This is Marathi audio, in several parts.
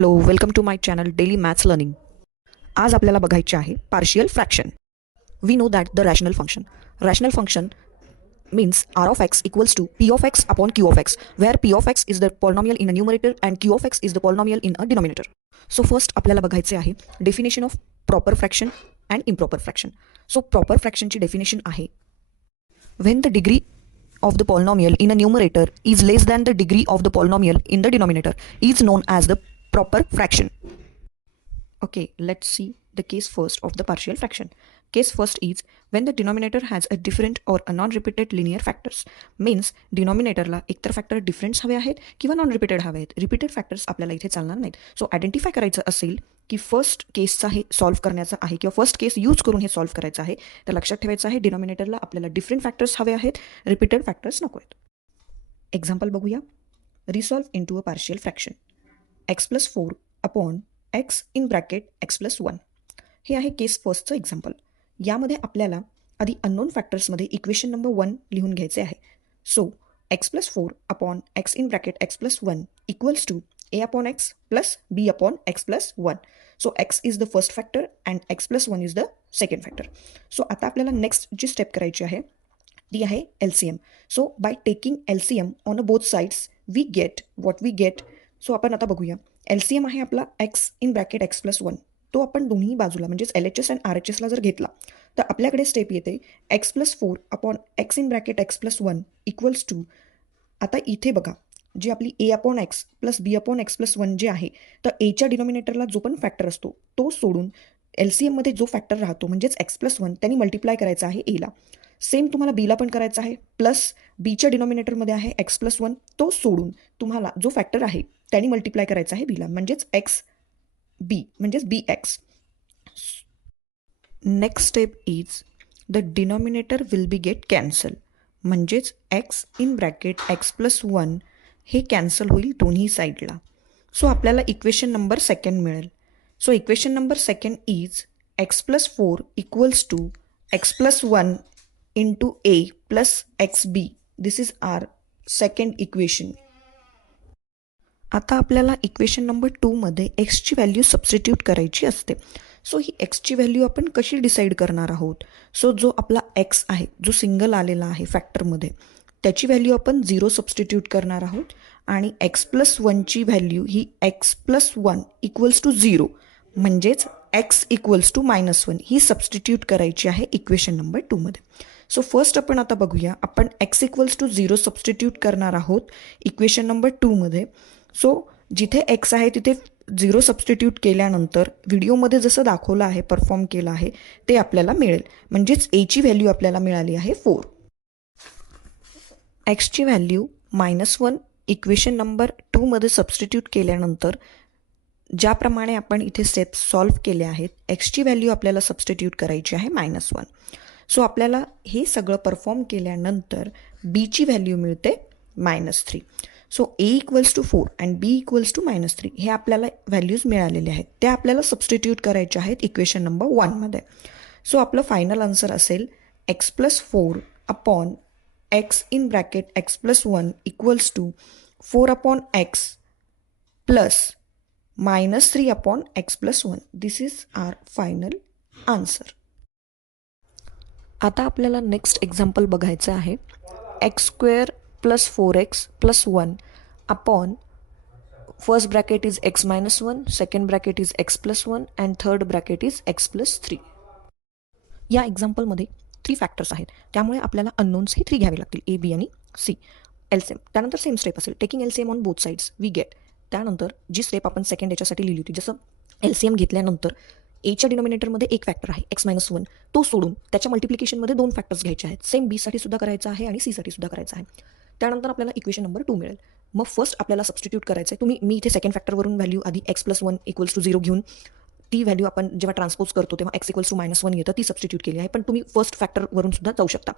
Hello, welcome to my channel daily maths learning. आज आपल्याला बघायचे आहे partial fraction. We know that the rational function means r of x equals to p of x upon q of x, where p of x is the polynomial in a numerator and q of x is the polynomial in a denominator. So first आपल्याला बघायचे आहे definition of proper fraction and improper fraction. So proper फ्रॅक्शनची डेफिनेशन आहे when the degree of the polynomial in a numerator is less than the degree of the polynomial in the denominator is known as the proper fraction. Okay, let's see the case first of the partial fraction. Case first is when the denominator has a different or a non-repeated linear factors. Means denominatorला एकतर फॅक्टर डिफरंट्स हवे आहेत किंवा नॉन रिपीटेड हवे आहेत. रिपीटेड फॅक्टर्स आपल्याला इथे चालणार नाहीत. सो आयडेंटिफाय करायचं असेल की फर्स्ट केसचा हे सॉल्व्ह करण्याचा आहे किंवा फर्स्ट केस यूज करून हे सॉल्व्ह करायचं आहे, तर लक्षात ठेवायचं आहे डिनॉमिनेटरला आपल्याला डिफरंट फॅक्टर्स हवे आहेत, रिपीटेड फॅक्टर्स नको आहेत. एक्झाम्पल बघूया. Resolve into a partial fraction x+4 upon x in bracket x+1. हे आहे केस फर्स्टचं एक्झाम्पल. यामध्ये आपल्याला आधी अननोन फॅक्टर्समध्ये इक्वेशन नंबर 1 लिहून घ्यायचे आहे. So x+4 upon x in bracket x+1 equals to a upon x plus b upon x+1. So x is the first factor and x+1 is the second factor. So आता आपल्याला नेक्स्ट जी स्टेप करायची आहे ती आहे LCM. So by taking LCM on a both sides we get what we get. So आपण आता बघूया. LCM आहे आपला x इन ब्रॅकेट x+1. तो आपण दोन्ही बाजूला म्हणजेच LHS अँड RHSला जर घेतला तर आपल्याकडे स्टेप येते x+4 upon x in bracket x+1 equals to. आता इथे बघा जी आपली a upon x plus b upon x+1 जे आहे, तर एच्या डिनॉमिनेटरला जो पण फॅक्टर असतो तो सोडून LCMमध्ये जो फॅक्टर राहतो म्हणजेच x+1 त्यांनी मल्टिप्लाय करायचा आहे एला. सेम तुम्हाला बीला पण करायचं आहे. प्लस बीच्या डिनॉमिनेटरमध्ये आहे x+1, तो सोडून तुम्हाला जो फॅक्टर आहे त्यांनी मल्टिप्लाय करायचा आहे बीला म्हणजेच b म्हणजेच bx. Next step is the denominator will be get cancel म्हणजेच x इन ब्रॅकेट x+1 हे कॅन्सल होईल दोन्ही साईडला. सो आपल्याला इक्वेशन नंबर सेकंड मिळेल. So equation number second is x+4 equals to x+1 into a plus xb. This is our second equation. आता आपल्याला इक्वेशन नंबर 2 मध्ये एक्सची व्हॅल्यू सबस्टिट्यूट करायची असते. सो ही एक्सची व्हॅल्यू आपण कशी डिसाईड करणार आहोत. सो जो आपला एक्स आहे जो सिंगल आलेला आहे फॅक्टरमध्ये त्याची व्हॅल्यू आपण 0 सबस्टिट्यूट करणार आहोत आणि x+1ची व्हॅल्यू ही x+1 इक्वल्स टू 0 म्हणजेच x इक्वल्स टू -1 ही सबस्टिट्यूट करायची आहे इक्वेशन नंबर 2 मध्ये. सो फर्स्ट आपण आता बघूया. आपण x इक्वल्स टू 0 सबस्टिट्यूट करणार आहोत इक्वेशन नंबर 2 मध्ये. सो जिथे x आहे तिथे 0 सबस्टिट्यूट केल्यानंतर व्हिडिओमध्ये जसं दाखवलं आहे परफॉर्म केलं आहे ते आपल्याला मिळेल म्हणजेच एची व्हॅल्यू आपल्याला मिळाली आहे 4. एक्सची व्हॅल्यू -1 इक्वेशन नंबर 2 मध्ये सबस्टिट्यूट केल्यानंतर ज्याप्रमाणे आपण इथे स्टेप्स सॉल्व्ह केले आहेत एक्सची व्हॅल्यू आपल्याला सबस्टिट्यूट करायची आहे -1. सो आपल्याला हे सगळं परफॉर्म केल्यानंतर बीची व्हॅल्यू मिळते -3. So a equals to 4 and b equals to -3 हे आपल्याला व्हॅल्यूज मिळालेले आहेत. त्या आपल्याला सबस्टिट्यूट करायचे आहेत इक्वेशन नंबर 1 मध्ये. सो आपलं फायनल आन्सर असेल x+4 upon x in bracket x+1 equals to 4 upon x plus -3 upon x+1. This is our final answer. आता आपल्याला नेक्स्ट एक्झाम्पल बघायचं आहे. x² plus 4x plus 1 upon first bracket is x-1, second bracket is x+1 and third bracket is x+3. या एक्झाम्पलमध्ये 3 फॅक्टर्स आहेत त्यामुळे आपल्याला अननोन्स हे 3 घ्यावे लागतील a, b आणि c. LCM त्यानंतर सेम स्टेप असेल taking LCM on both sides we get. त्यानंतर जी स्टेप आपण सेकंड याच्यासाठी लिहिली होती जसं LCM घेतल्यानंतर एच्या डिनॉमिनेटरमध्ये एक फॅक्टर आहे x-1, तो सोडून त्याच्या मल्टिप्लिकेशनमध्ये 2 फॅक्टर्स घ्यायचे आहेत. सेम बीसाठी सुद्धा करायचं आहे आणि सीसाठी सुद्धा करायचं आहे. त्यानंतर आपल्याला इक्वेशन नंबर 2 मिळेल. मग फर्स्ट आपल्याला सबस्टिट्यूट करायचं आहे. मी इथे सेकंड फॅक्टरवरून व्हॅल्यू आधी x+1 इक्वल्स टू 0 घेऊन ती व्हॅल्यू आपण जेव्हा ट्रान्सपोज करतो तेव्हा x इक्वल्स टू -1 येतं ती सबस्टिट्यूट केली आहे. पण तुम्ही फर्स्ट फॅक्टरवरून सुद्धा जाऊ शकता.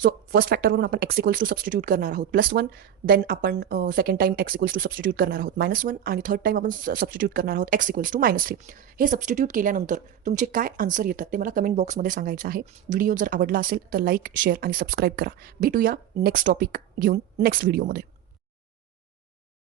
सो फर्स्ट फॅक्टरवरून आपण x इक्वल्स टू सबस्टिट्यूट करणार आहोत +1. देन आपण second time x equals to substitute करणार आहोत -1 आणि थर्ड टाइम आपण सबस्टिट्यूट करणार आहोत x इक्वल्स टू -3. हे सबस्टिट्यूट केल्यानंतर तुमचे काय आन्सर येतात ते मला कमेंट बॉक्समध्ये सांगायचं आहे. व्हिडिओ जर आवडला असेल तर लाईक, शेअर आणि सबस्क्राईब करा. भेटूया नेक्स्ट टॉपिक घेऊन नेक्स्ट व्हिडिओमध्ये.